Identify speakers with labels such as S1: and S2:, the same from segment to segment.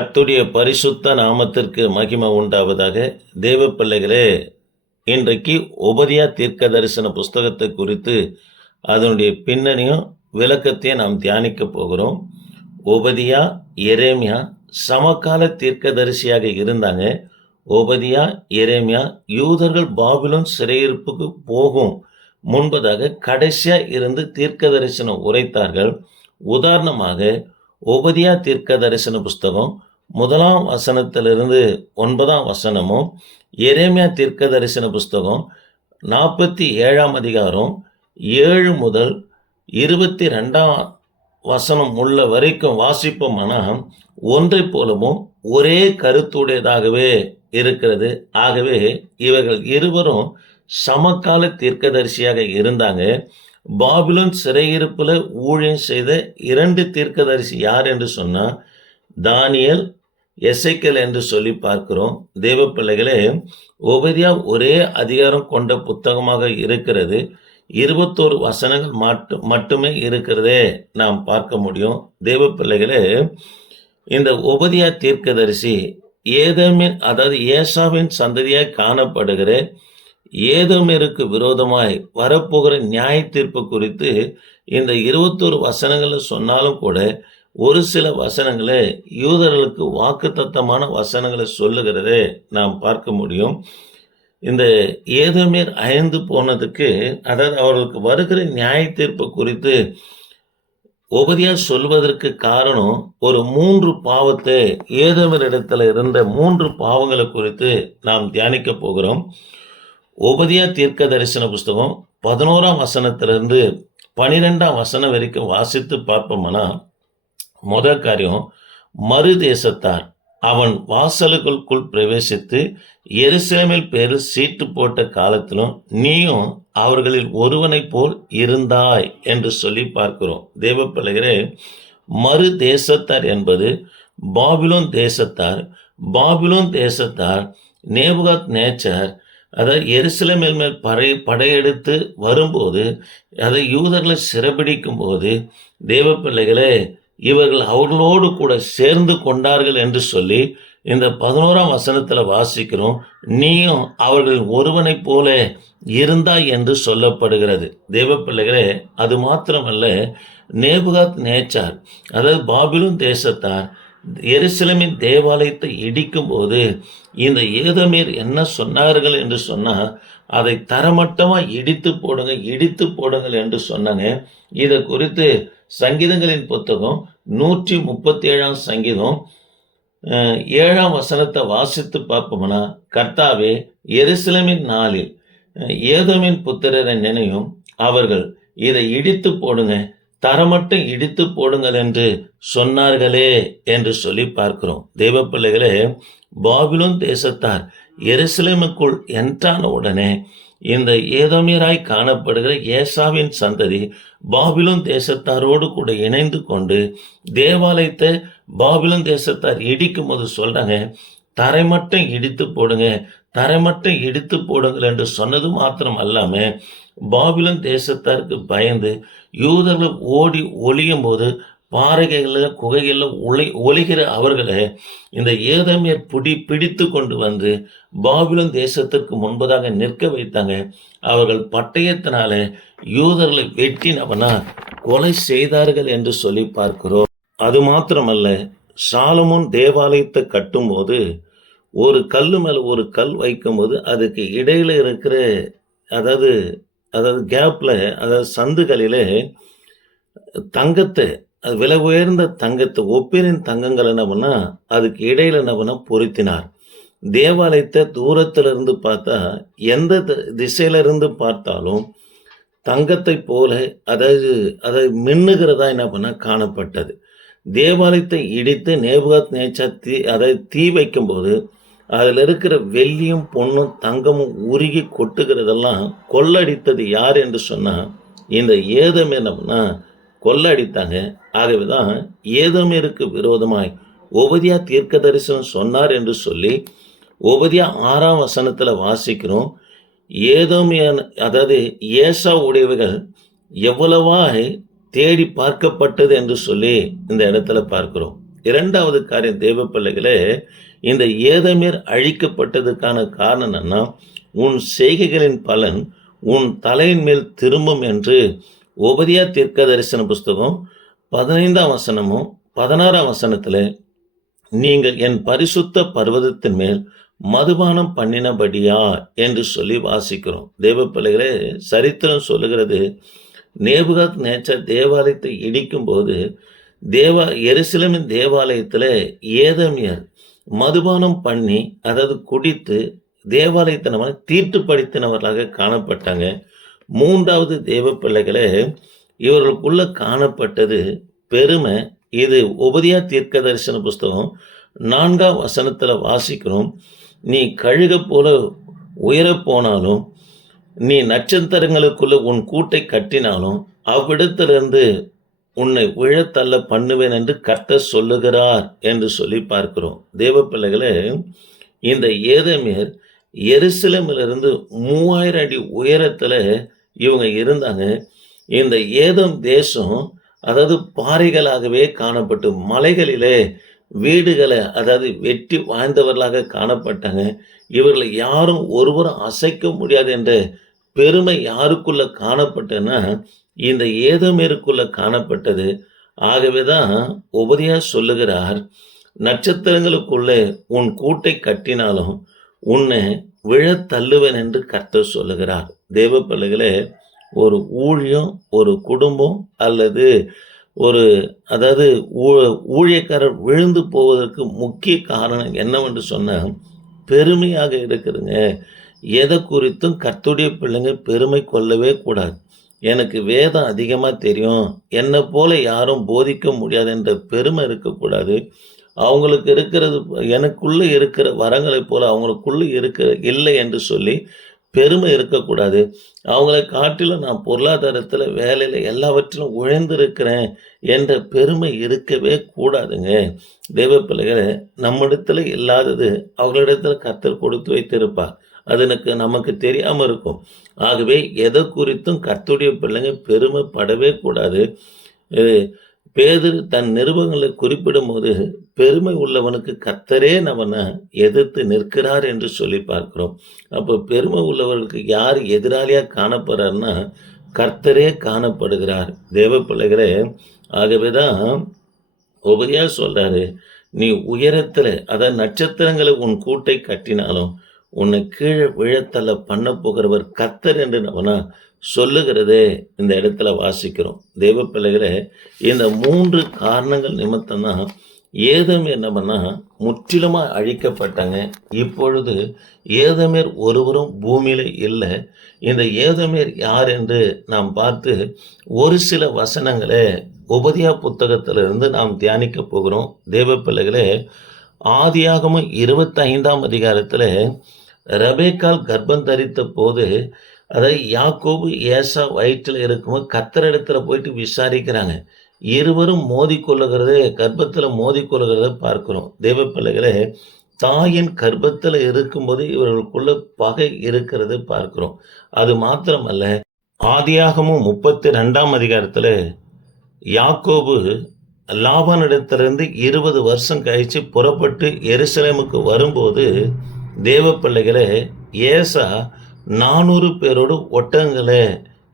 S1: அத்துடைய பரிசுத்த நாமத்திற்கு மகிமை உண்டாவதாக தேவ பிள்ளைகளே இன்றைக்கு உபதியா தீர்க்க தரிசன புஸ்தகத்தை குறித்து அதனுடைய பின்னணியும் விளக்கத்தையும் நாம் தியானிக்க போகிறோம். உபதியா எரேமியா சமகால தீர்க்க தரிசியாக இருந்தாங்க. உபதியா எரேமியா யூதர்கள் பாபிலோன் சிறையிருப்புக்கு போகும் முன்பதாக கடைசியா இருந்து தீர்க்க தரிசனம் உரைத்தார்கள். உதாரணமாக உபதியா தீர்க்க தரிசன புஸ்தகம் முதலாம் வசனத்திலிருந்து ஒன்பதாம் வசனமும் எரேமியா தீர்க்க தரிசன புஸ்தகம் நாற்பத்தி ஏழாம் அதிகாரம் ஏழு முதல் இருபத்தி ரெண்டாம் வசனம் உள்ள வரைக்கும் வாசிப்போமானால் ஒன்றை போலவும் ஒரே கருத்துடையதாகவே இருக்கிறது. ஆகவே இவர்கள் இருவரும் சமகால தீர்க்கதரிசியாக இருந்தாங்க. பாபிலோன் சிறையிருப்பில் ஊழியம் செய்த இரண்டு தீர்க்கதரிசி யார் என்று சொன்னால் தானியல் எசைக்கல் என்று சொல்லி பார்க்கிறோம். தேவ பிள்ளைகளே உபதியா ஒரே அதிகாரம் கொண்ட புத்தகமாக இருக்கிறது. இருபத்தோரு வசனங்கள் மட்டு மட்டுமே இருக்கிறதே நாம் பார்க்க முடியும். தேவ பிள்ளைகளே இந்த உபதியா தீர்க்கதரிசி ஏதமின் அதாவது ஏசாவின் சந்ததியாய் காணப்படுகிற ஏதமிற்கு விரோதமாய் வரப்போகிற நியாய தீர்ப்பு குறித்து இந்த இருபத்தோரு வசனங்களை சொன்னாலும் கூட ஒரு சில வசனங்களை யூதர்களுக்கு வாக்குத்தத்தமான வசனங்களை சொல்லுகிறதே நாம் பார்க்க முடியும். இந்த ஏதோமேர் அயந்து போனதுக்கு அதாவது அவர்களுக்கு வருகிற நியாய தீர்ப்பு குறித்து உபதியா சொல்வதற்கு காரணம் ஒரு மூன்று பாவத்தை ஏதோமேர் இடத்துல இருந்த மூன்று பாவங்களை குறித்து நாம் தியானிக்க போகிறோம். உபதியா தீர்க்க தரிசன புஸ்தகம் பதினோராம் வசனத்திலிருந்து பனிரெண்டாம் வசனம் வரைக்கும் வாசித்து பார்ப்போம்னா முத காரியம் மறு தேசத்தார். அவன் வாசலுக்குள் பிரவேசித்து எருசலேமில் பேர் சீட்டு போட்ட காலத்திலும் நீயும் அவர்களில் ஒருவனைப் போல் இருந்தாய் என்று சொல்லி பார்க்கிறோம். தேவ பிள்ளைகளே மறு தேசத்தார் என்பது பாபிலோன் தேசத்தார். பாபிலோன் தேசத்தார் நேபுகாத் நேச்சர் அதாவது எருசலேமில் மேல் படை படையெடுத்து வரும்போது அதை யூதர்களை சிறப்பிடிக்கும் போது தேவ பிள்ளைகளே இவர்கள் அவர்களோடு கூட சேர்ந்து கொண்டார்கள் என்று சொல்லி இந்த பதினோராம் வசனத்தில் வாசிக்கிறோம். நீயும் அவர்களின் ஒருவனைப் போல இருந்தாய் என்று சொல்லப்படுகிறது. தேவ பிள்ளைகளே அது மாத்திரமல்ல நேபுகாத் நேச்சார் அதாவது பாபிலும் தேசத்தார் எருசலமின் தேவாலயத்தை இடிக்கும் போது இந்த ஏதமீர் என்ன சொன்னார்கள் என்று சொன்னால் அதை தரமட்டமாக இடித்து போடுங்க இடித்து போடுங்கள் என்று சொன்னாங்க. இதை குறித்து சங்கீதங்களின் புத்தகம் நூற்றி முப்பத்தி ஏழாம் சங்கீதம் ஏழாம் வசனத்தை வாசித்து பார்ப்போம்னா கர்த்தாவே எருசலமின் நாளில் ஏதோமின் புத்திரரை நினையும் அவர்கள் இதை இடித்து போடுங்க தரமட்டும் இடித்து போடுங்கள் என்று சொன்னார்களே என்று சொல்லி பார்க்கிறோம். தெய்வ பிள்ளைகளே பாபிலோன் தேசத்தார் எருசலேமுக்குள் என்றான உடனே இந்த ஏதோமியராய் காணப்படுகிற ஏசாவின் சந்ததி பாபிலோன் தேசத்தாரோடு கூட இணைந்து கொண்டு தேவாலயத்தை பாபிலோன் தேசத்தார் இடிக்கும் போது சொல்றாங்க தரை மட்டும் இடித்து போடுங்க தரை மட்டும் இடித்து போடுங்கள் என்று சொன்னது மாத்திரம் அல்லாம பாபிலோன் தேசத்தாருக்கு பயந்து யூதர்கள் ஓடி ஒளியும் போது பாறைகளில் குகைகளில் ஒளி ஒளிகிற அவர்களை இந்த ஏதமியர் பிடி பிடித்து கொண்டு வந்து பாபிலன் தேசத்திற்கு முன்பதாக நிற்க வைத்தாங்க. அவர்கள் பட்டயத்தினால யூதர்களை வெட்டினவனா கொலை செய்தார்கள் என்று சொல்லி பார்க்கிறோம். அது மாத்திரமல்ல சாலமோன் தேவாலயத்தை கட்டும்போது ஒரு கல்லு மேலே ஒரு கல் வைக்கும்போது அதுக்கு இடையில இருக்கிற அதாவது அதாவது கேப்ல அதாவது சந்துகளில் தங்கத்தை அது விலை உயர்ந்த தங்கத்தை ஒப்பிரின் தங்கங்கள் என்ன பண்ணா அதுக்கு இடையில என்ன பண்ண பொருத்தினார். தேவாலயத்தை தூரத்துல இருந்து பார்த்தா எந்த திசையில இருந்து பார்த்தாலும் தங்கத்தை போல அதாவது அதை மின்னுகிறதா என்ன பண்ண காணப்பட்டது. தேவாலயத்தை இடித்து நேபுகாத் நேச்சா தீ அதை தீ வைக்கும்போது அதில் இருக்கிற வெள்ளியும் பொண்ணும் தங்கமும் உருகி கொட்டுகிறதெல்லாம் கொள்ளடித்தது யார் என்று சொன்னால் இந்த ஏதம் என்னன்னா கொள்ளடித்தாங்க. ஆகவே தான் ஏதோமிற்கு விரோதமாய் ஒபதியா தீர்க்க தரிசனம் சொன்னார் என்று சொல்லி ஒபதியா ஆறாம் வசனத்தில் வாசிக்கிறோம். ஏதோமியன் அதாவது ஏசா உடையவைகள் எவ்வளவாய் தேடி பார்க்கப்பட்டது என்று சொல்லி இந்த இடத்துல பார்க்கிறோம். இரண்டாவது காரியம் தேவ பிள்ளைகளே இந்த ஏதமேர் அழிக்கப்பட்டதுக்கான காரணம் என்னன்னா உன் செய்கைகளின் பலன் உன் தலையின் மேல் திரும்பும் என்று உபதியா தீர்க்க தரிசன புஸ்தகம் பதினைந்தாம் வசனமும் பதினாறாம் வசனத்தில் நீங்கள் என் பரிசுத்த பர்வதத்தின் மேல் மதுபானம் பண்ணினபடியா? என்று சொல்லி வாசிக்கிறோம். தேவ பிள்ளைகளே சரித்திரம் சொல்லுகிறது நேபுகாத் நேச்சர் தேவாலயத்தை இடிக்கும் போது தேவா எருசலமின் தேவாலயத்தில் ஏதமியர் மதுபானம் பண்ணி அதாவது குடித்து தேவாலயத்தை நம்ம தீட்டுப்படுத்தினவர்களாக காணப்பட்டாங்க. மூன்றாவது தேவ பிள்ளைகளே இவர்களுக்குள்ள காணப்பட்டது பெருமை. இது உபதியா தீர்க்க தரிசன புஸ்தகம் நான்காம் வசனத்தில் வாசிக்கிறோம். நீ கழுக போல உயரப்போனாலும் நீ நட்சத்திரங்களுக்குள்ள உன் கூட்டை கட்டினாலும் அவ்விடத்திலிருந்து உன்னை விழத்தள்ள பண்ணுவேன் என்று கர்த்த சொல்லுகிறார் என்று சொல்லி பார்க்கிறோம். தேவ பிள்ளைகளே இந்த ஏதமியர் எருசலமிலிருந்து மூவாயிரம் அடி உயரத்தில் இவங்க இருந்தாங்க. இந்த ஏதம் தேசம் அதாவது பாறைகளாகவே காணப்பட்டு மலைகளிலே வீடுகளை அதாவது வெட்டி வாழ்ந்தவர்களாக காணப்பட்டாங்க. இவர்களை யாரும் ஒருவரும் அசைக்க முடியாது என்ற பெருமை யாருக்குள்ள காணப்பட்டனா இந்த ஏதமேருக்குள்ள காணப்பட்டது. ஆகவே தான் உபதியா சொல்லுகிறார் நட்சத்திரங்களுக்குள்ளே உன் கூட்டை கட்டினாலும் உன்னை விழத் தள்ளுவேன் என்று கர்த்தர் சொல்லுகிறார். தேவ பிள்ளைகளே ஒரு ஊழியம் ஒரு குடும்பம் அல்லது ஒரு அதாவது ஊ- ஊழியக்காரர் விழுந்து போவதற்கு முக்கிய காரணம் என்னவென்று சொன்னால் பெருமையாக இருக்குதுங்க. எதை குறித்தும் கத்துடைய பிள்ளைங்க பெருமை கொள்ளவே கூடாது. எனக்கு வேதம் அதிகமாக தெரியும். என்னை போல யாரும் போதிக்க முடியாது என்ற பெருமை இருக்கக்கூடாது. அவங்களுக்கு இருக்கிறது எனக்குள்ளே இருக்கிற வரங்களைப் போல அவங்களுக்குள்ளே இருக்கிற இல்லை என்று சொல்லி பெருமை இருக்கக்கூடாது. அவங்களை காட்டிலும் நான் பொருளாதாரத்தில் வேலையில் எல்லாவற்றிலும் உழைந்திருக்கிறேன் என்ற பெருமை இருக்கவே கூடாதுங்க. தெய்வ பிள்ளைகளை நம்மிடத்துல இல்லாதது அவர்களிடத்துல கத்தல் கொடுத்து வைத்திருப்பார். அது எனக்கு நமக்கு தெரியாமல் இருக்கும். ஆகவே எதை குறித்தும் கத்துடைய பிள்ளைங்க பெருமைப்படவே கூடாது. பேதர் தன் நிருபங்களை குறிப்பிடும் போது பெருமை உள்ளவனுக்கு கத்தரே நம்மனை எதிர்த்து நிற்கிறார் என்று சொல்லி பார்க்கிறோம். அப்போ பெருமை உள்ளவர்களுக்கு யார் எதிராளியாக காணப்படுறாருன்னா கர்த்தரே காணப்படுகிறார். தேவ பிள்ளைகளே ஆகவே தான் உபதியாக சொல்கிறாரு நீ உயரத்தில் அதாவது நட்சத்திரங்களை உன் கூட்டை கட்டினாலும் உன்னை கீழே விழத்தள்ள பண்ண போகிறவர் கத்தர் என்று நம்மனா சொல்லுகிறதே இந்த இடத்துல வாசிக்கிறோம். தெய்வ பிள்ளைகளே இந்த மூன்று காரணங்கள் நிமித்தம்தான் தான் என்ன பண்ணால் முற்றிலுமாக அழிக்கப்பட்டாங்க. இப்பொழுது ஏதமேர் ஒருவரும் பூமியில் இல்லை. இந்த ஏதமேர் யார் என்று நாம் பார்த்து ஒரு சில வசனங்களை உபதியா புத்தகத்திலிருந்து நாம் தியானிக்க போகிறோம். தேவ பிள்ளைகளே ஆதியாகமும் இருபத்தைந்தாம் அதிகாரத்தில் ரபேக்கால் கர்ப்பம் தரித்த போது அதை யாக்கோபு ஏசா வயிற்றில் இருக்கும்போது கத்தரிடத்துல போயிட்டு விசாரிக்கிறாங்க. இருவரும் மோதிக்கொள்ளுகிறத கர்ப்பத்தில் மோதிக்கொள்ளுகிறத பார்க்கிறோம். தேவ பிள்ளைகளே தாயின் கர்ப்பத்தில் இருக்கும்போது இவர்களுக்குள்ள பகை இருக்கிறது பார்க்கிறோம். அது மாத்திரமல்ல ஆதியாகமும் முப்பத்தி ரெண்டாம் அதிகாரத்தில் யாக்கோபு லாபானிடத்திலிருந்து இருபது வருஷம் கழித்து புறப்பட்டு எருசலேமுக்கு வரும்போது தேவ பிள்ளைகளே ஏசா நானூறு பேரோடு ஒட்டகங்களை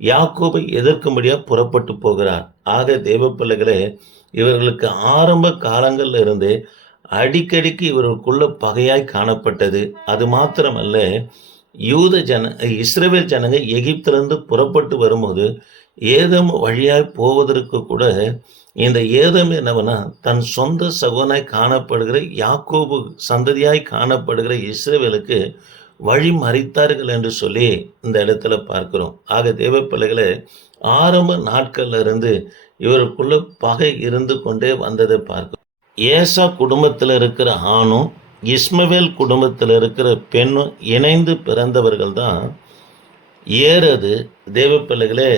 S1: யாக்கோபை எதிர்க்கும்படியாக புறப்பட்டு போகிறார். ஆக தேவ பிள்ளைகளே இவர்களுக்கு ஆரம்ப காலங்களில் இருந்து அடிக்கடிக்கு இவர்களுக்குள்ள பகையாய் காணப்பட்டது. அது மாத்திரமல்ல யூத ஜன இஸ்ரவேல் ஜனங்க எகிப்திலிருந்து புறப்பட்டு வரும்போது ஏதம் வழியாய் போவதற்கு கூட இந்த ஏதம் என்னவனா தன் சொந்த சகோனாய் காணப்படுகிற யாக்கோபு சந்ததியாய் காணப்படுகிற இஸ்ரேவேலுக்கு வழி மறித்தார்கள் என்று சொல்லி இந்த இடத்துல பார்க்கிறோம். ஆக தேவ ஆரம்ப நாட்கள்ல இருந்து இவருக்குள்ள பகை இருந்து கொண்டே வந்ததை பார்க்கிறோம். ஏசா குடும்பத்தில் இருக்கிற ஆணும் இஸ்மவேல் குடும்பத்தில் இருக்கிற பெண்ணும் இணைந்து பிறந்தவர்கள் தான் ஏறது தேவ பிள்ளைகளே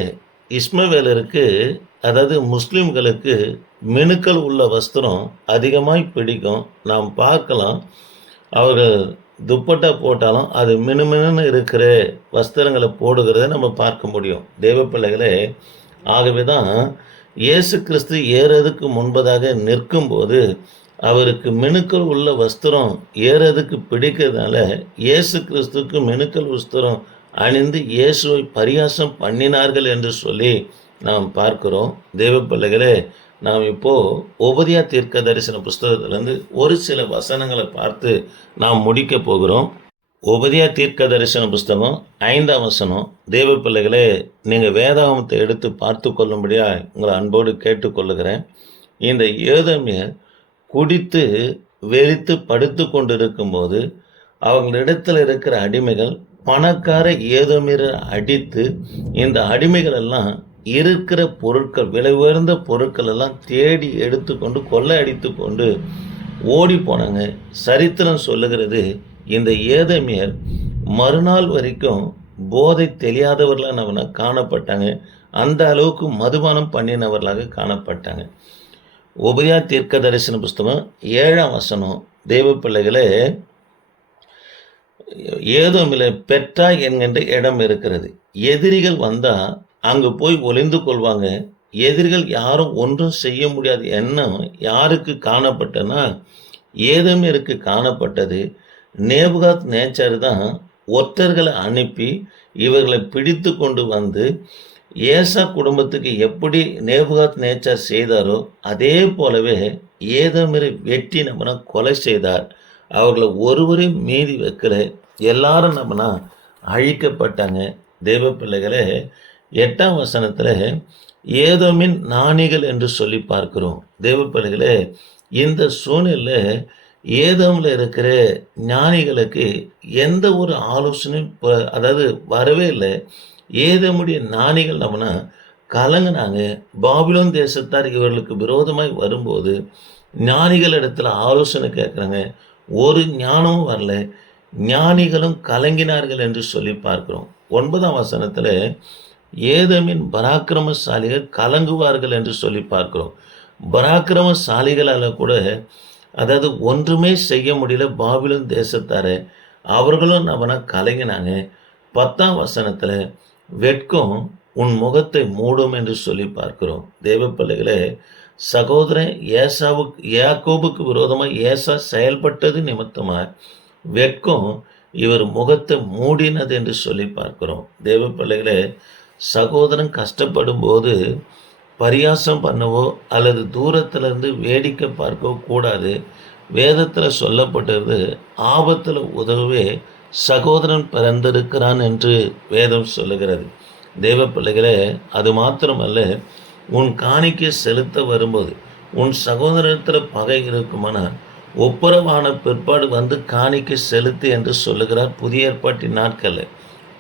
S1: இஸ்மவேலருக்கு அதாவது முஸ்லீம்களுக்கு மினுக்கள் உள்ள வஸ்திரம் அதிகமாய் பிடிக்கும். நாம் பார்க்கலாம் அவர்கள் துப்பட்டா போட்டாலும் அது மினுமினுன்னு இருக்கிற வஸ்திரங்களை போடுகிறத நம்ம பார்க்க முடியும். தேவ பிள்ளைகளே ஆகவே தான் இயேசு கிறிஸ்து ஏறதுக்கு முன்பதாக நிற்கும்போது அவருக்கு மினுக்கள் உள்ள வஸ்திரம் ஏறதுக்கு பிடிக்கிறதுனால இயேசு கிறிஸ்துக்கு மினுக்கள் வஸ்திரம் அணிந்து இயேசுவை பரியாசம் பண்ணினார்கள் என்று சொல்லி நாம் பார்க்கிறோம். தேவ பிள்ளைகளே நாம் இப்போ உபதியா தீர்க்க தரிசன புஸ்தகத்திலேருந்து ஒரு சில வசனங்களை பார்த்து நாம் முடிக்க போகிறோம். உபதியா தீர்க்க தரிசன புஸ்தகம் ஐந்தாம் வசனம். தேவ பிள்ளைகளே நீங்கள் வேதாகமத்தை எடுத்து பார்த்து கொள்ளும்படியா உங்களை அன்போடு கேட்டுக்கொள்ளுகிறேன் இந்த ஏதமியர் குடித்து வெறித்து படுத்து கொண்டிருக்கும்போது அவங்களிடத்தில் இருக்கிற அடிமைகள் பணக்கார ஏதோமீரை அடித்து இந்த அடிமைகள் எல்லாம் இருக்கிற பொருட்கள் விலை உயர்ந்த பொருட்கள் எல்லாம் தேடி எடுத்துக்கொண்டு கொள்ளை அடித்து கொண்டு ஓடி போனாங்க. சரித்திரம் சொல்லுகிறது இந்த ஏதமியர் மறுநாள் வரைக்கும் போதை தெரியாதவர்களாக காணப்பட்டாங்க. அந்த அளவுக்கு மதுபானம் பண்ணினவர்களாக காணப்பட்டாங்க. உபயா தீர்க்க தரிசன புஸ்தகம் ஏழாம் வசனம். தெய்வ பிள்ளைகளே ஏதோமில பெற்றா என்கின்ற இடம் இருக்கிறது. எதிரிகள் வந்தால் அங்கே போய் ஒளிந்து கொள்வாங்க. எதிரிகள் யாரும் ஒன்றும் செய்ய முடியாத எண்ணம் யாருக்கு காணப்பட்டனா? ஏதோமிற்கு காணப்பட்டது. நேபுகாத் நேச்சர் தான் ஒற்றர்களை அனுப்பி இவர்களை பிடித்து கொண்டு வந்து ஏசா குடும்பத்துக்கு எப்படி நேபுகாத் நேச்சர் செய்தாரோ அதே போலவே ஏதோமிரை வெட்டி நம்மனா கொலை செய்தார். அவர்களை ஒருவரையும் மீதி வைக்கல எல்லாரும் நம்மனா அழிக்கப்பட்டாங்க. தெய்வ பிள்ளைகளே எட்டாம் வசனத்தில் ஏதோமின் நாணிகள் என்று சொல்லி பார்க்கிறோம். தேவப்பள்ளிகளே இந்த சூழ்நிலை ஏதோமில் இருக்கிற ஞானிகளுக்கு எந்த ஒரு ஆலோசனையும் அதாவது வரவே இல்லை. ஏதோமுடைய ஞானிகள் நம்மனா கலங்கினாங்க. பாபிலோன் தேசத்தார் இவர்களுக்கு விரோதமாய் வரும்போது ஞானிகள் இடத்துல ஆலோசனை கேட்குறாங்க. ஒரு ஞானமும் வரல. ஞானிகளும் கலங்கினார்கள் என்று சொல்லி பார்க்கிறோம். ஒன்பதாம் வசனத்தில் ஏதமின் பராக்கிரமசாலிகள் கலங்குவார்கள் என்று சொல்லி பார்க்கிறோம். பராக்கிரமசாலிகளால் கூட அதாவது ஒன்றுமே செய்ய முடியல பாபிலும் தேசத்தார அவர்களும் நம்மனா கலங்கினாங்க. பத்தாம் வசனத்தில் வெட்கம் உன் முகத்தை மூடும் என்று சொல்லி பார்க்கிறோம். தேவ பிள்ளைகளே சகோதரன் ஏசாவுக்கு ஏகோபுக்கு விரோதமாக ஏசா செயல்பட்டது நிமித்தமாக வெட்கம் இவர் முகத்தை மூடினது என்று சொல்லி பார்க்கிறோம். தேவ பிள்ளைகளே சகோதரன் கஷ்டப்படும் போது பரியாசம் பண்ணவோ அல்லது தூரத்திலிருந்து வேடிக்கை பார்க்கவோ கூடாது. வேதத்தில் சொல்லப்பட்டது ஆபத்தில் உதவவே சகோதரன் பிறந்திருக்கிறான் என்று வேதம் சொல்லுகிறது. தேவ பிள்ளைகளே அது மாத்திரமல்ல உன் காணிக்கை செலுத்த வரும்போது உன் சகோதரத்தில் பகை இருக்குமானால் ஒப்புரவான பிற்பாடு வந்து காணிக்கை செலுத்து என்று சொல்லுகிறார் புதிய ஏற்பாட்டின் நாட்களில்.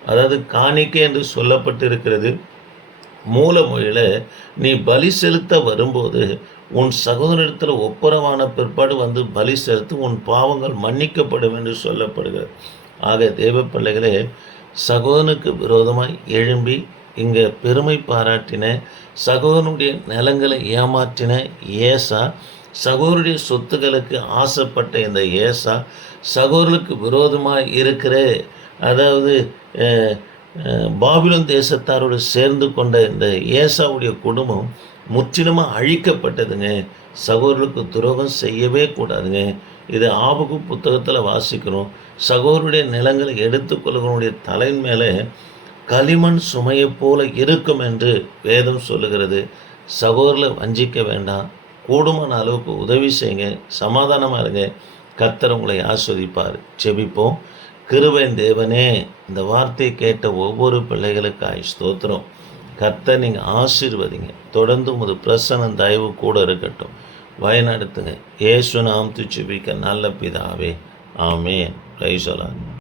S1: அதாவது காணிக்கை என்று சொல்லப்பட்டிருக்கிறது மூலமொழியில் நீ பலி செலுத்த வரும்போது உன் சகோதரத்தில் ஒப்புரவான பிற்பாடு வந்து பலி செலுத்து உன் பாவங்கள் மன்னிக்கப்படும் என்று சொல்லப்படுகிறது. ஆக தேவ பிள்ளைகளே சகோதரனுக்கு விரோதமாக எழும்பி இங்கே பெருமை பாராட்டின சகோதரனுடைய நிலங்களை ஏமாற்றின ஏசா சகோதரனுடைய சொத்துக்களுக்கு ஆசைப்பட்ட இந்த ஏசா சகோதரனுக்கு விரோதமாக இருக்கிற அதாவது பாபிலோன் தேசத்தாரோடு சேர்ந்து கொண்ட இந்த ஏசாவுடைய குடும்பம் முற்றிலுமாக அழிக்கப்பட்டதுங்க. சகோதரர்களுக்கு துரோகம் செய்யவே கூடாதுங்க. இது ஆபகு புத்தகத்தில் வாசிக்கிறோம். சகோதருடைய நிலங்களை எடுத்துக்கொள்கிறவனுடைய தலையின் மேலே களிமண் சுமையை போல இருக்கும் என்று வேதம் சொல்லுகிறது. சகோதரில் வஞ்சிக்க வேண்டாம். கூடுமான அளவுக்கு உதவி செய்யுங்க. சமாதானமாக இருங்க. கத்தர் உங்களை ஆஸ்வதிப்பார். செபிப்போம் கிருபையின் தேவனே இந்த வார்த்தையை கேட்ட ஒவ்வொரு பிள்ளைகளுக்காய் ஸ்தோத்திரம். கர்த்தர் நீங்கள் ஆசீர்வதிங்க. தொடர்ந்து உமது பிரசனம் தயவு கூட இருக்கட்டும். வயநடத்துங்க ஏசு நாம் துச்சுபிக்க நல்ல பிதாவே. ஆமேன். ரைசோலா